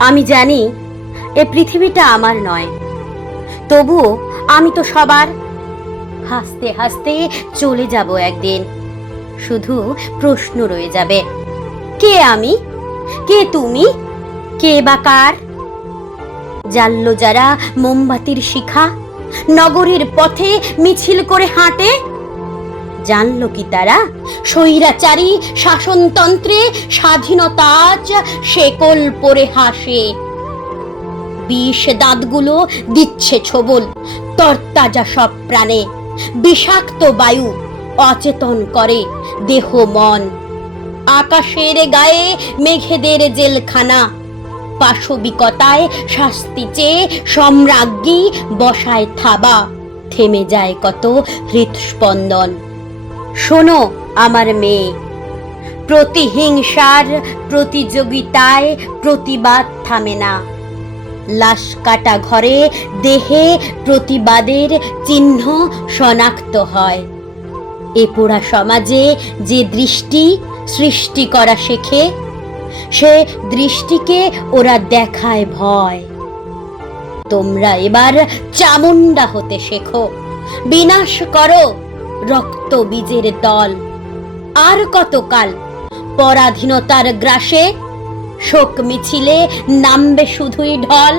আমি জানি এ পৃথিবীটা আমার নয়, তবুও আমি তো সবার। হাসতে হাসতে চলে যাব একদিন, শুধু প্রশ্ন রয়ে যাবে, কে আমি, কে তুমি, কে বা কার? জ্বাললো যারা মোমবাতির শিখা, নগরীর পথে মিছিল করে হাঁটে, জানলো কি তারা স্বৈরাচারী শাসনতন্ত্রে স্বাধীনতা আজ শেকল পরে হাসে? বিষ দাঁতগুলো দিচ্ছে ছোবল তরতাজা সব প্রাণে, বিষাক্ত বায়ু অচেতন করে দেহ মন। আকাশের গায়ে মেঘেদের জেলখানা, পাশবিকতায় শাস্তি চেয়ে সম্রাজ্ঞী বসায় থাবা, থেমে যায় কত হৃৎস্পন্দন। শোনো আমার মেয়ে, প্রতিহিংসার প্রতিযোগিতায় প্রতিবাদ থামে না। লাশ কাটা ঘরে দেহে প্রতিবাদের চিহ্ন শনাক্ত হয়। এ পোড়া সমাজে যে দৃষ্টি সৃষ্টি করা শেখে, সে দৃষ্টিকে ওরা দেখায় ভয়। তোমরা এবার চামুন্ডা হতে শেখো, বিনাশ করো রক্ত বীজের দল। আর কতকাল পরাধীনতার গ্রাসে শোক মিছিলে নামবে শুধুই ঢল?